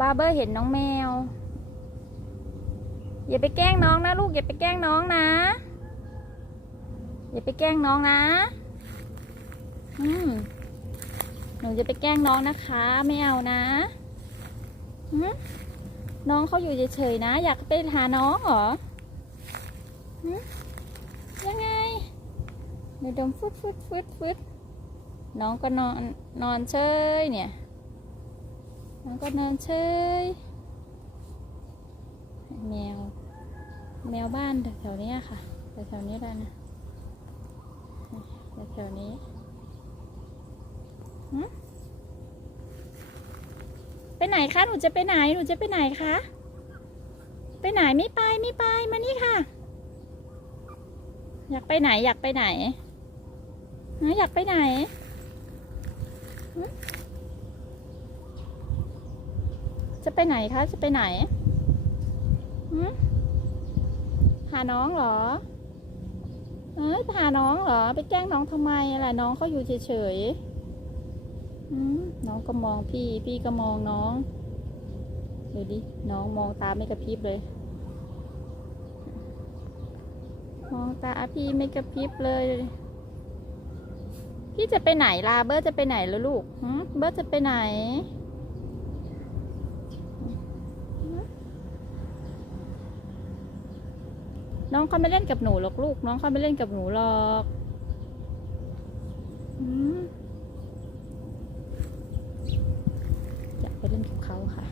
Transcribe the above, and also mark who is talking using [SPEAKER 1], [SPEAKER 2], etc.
[SPEAKER 1] บาร์เบอร์เห็นน้องแมว อย่าไปแกล้งน้องนะลูกอย่าไปแกล้งน้องนะ อย่าไปแกล้งน้องนะ อืมหนูจะไปแกล้งน้องนะคะ ไม่เอานะหืมน้องเขาอยู่เฉยๆนะ อยากไปหาน้องเหรอหืมยังไงเดี๋ยวดมฟึดฟึดฟึดฟึดน้องก็นอนนอนเฉยเนี่ย น้องก็นอนเฉยแมว แมวบ้านแถวๆนี้ค่ะแถวๆนี้แหละนะแถวๆนี้หึไปไหนคะ หนูจะไปไหน หนูจะไปไหนคะ ไปไหนไม่ไปไม่ไปมานี่ค่ะ อยากไปไหนอยากไปไหน อยากไปไหนหึ จะไปไหนคะ จะไปไหนหาน้องเหรอ เอ้ยพาน้องเหรอ ไปแกล้งน้องทำไมล่ะน้องเขาอยู่เฉยๆน้องก็มองพี่ พี่ก็มองน้องดูดิ น้องมองตาไม่กระพริบเลย มองตาพี่ไม่กระพริบเลย พี่จะไปไหนล่ะ เบิร์ดจะไปไหนแล้วลูกเบิร์ดจะไปไหนหืม น้องเขาไม่เล่นกับหนูหรอกลูก น้องเขาไม่เล่นกับหนูหรอกอยากไปเล่นกับเขาค่ะ